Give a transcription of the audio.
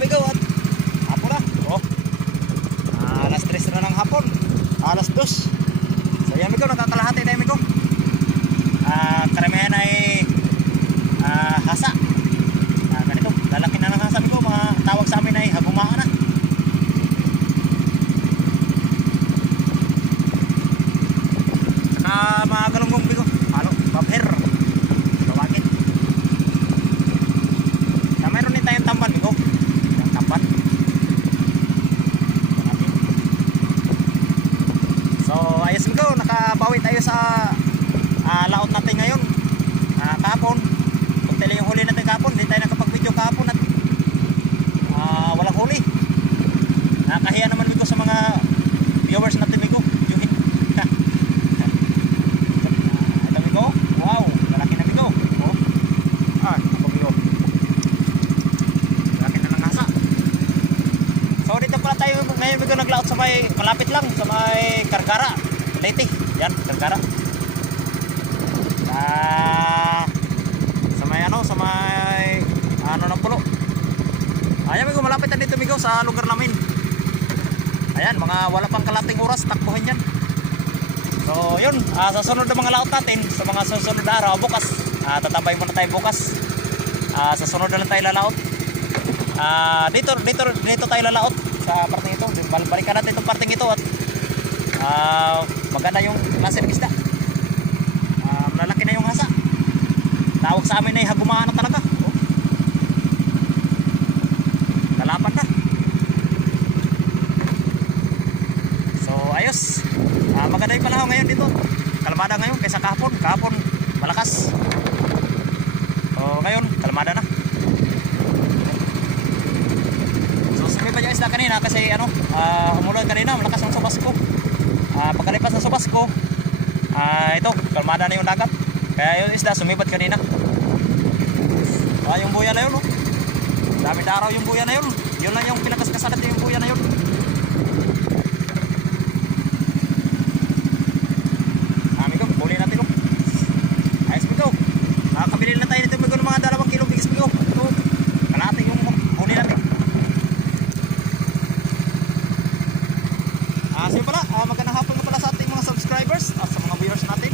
amigo, at hapon na. Oh. Alas 3 na ng hapon. Alas 2. So yan amigo, nakakalahati na amigo. Karamihan ay hasa. Ganito, lalaki na ng hasa amigo. Mga tawag sa amin ay hagumaan na. Saka mga galunggong amigo. Halo, babher. Tawagin. Mayroon din tayong tamban amigo. Yung tamban. So ayos amigo, nakabawi tayo sa laot natin ngayon. Kahapon, pagtali yung huli natin kahapon, hindi tayo nakapag-video kahapon at walang huli. Nakahiya naman amigo sa mga viewers natin amigo. Ito amigo, wow, malaki na amigo. Oh. Ako amigo. Malaki na ng hasa. So dito pala tayo ngayon amigo naglaot sa may, malapit lang sa may Karkara, Leyte. Yan, Karkara. Sa may ng pulo. Ayan amigo, malapit na dito amigo sa lugar namin. Ayan, mga wala pang kalating oras takbuhin yan. So yun, sa sunod na mga laot natin, sa mga susunod na araw, bukas tatabay muna tayo bukas. Sa sunod na lang tayo lalaot. Dito tayo lalaot sa parteng ito. Balikan natin itong parteng ito at maganda yung klase ng isda. Malalaki na yung hasa. Tawag sa amin ay hagumaan na talaga. Oh. Lalapan na. So ayos. Maganda yung panahon ngayon dito. Kalmada ngayon kaysa kahapon. Kahapon malakas. So ngayon kalmada na. So sumiba yung isda kanina kasi umulan kanina, malakas ang subas ko. Pagkalipas ng subas ko, ito kalmada na yung dagat. Kaya yung isda sumibat kanina. Yung buya na yun, oh. Dami na araw yung buya na yun. Yun lang yung pinakaskasan natin yung buya na yun. Amigo, huli natin, oh. Ayos amigo. Nakakabili na tayo nito amigo ng mga 2 kilo bigis amigo. Ito, kalahati yung huli natin. Sige pala, magandang hapon na pala sa ating mga subscribers at sa mga viewers natin.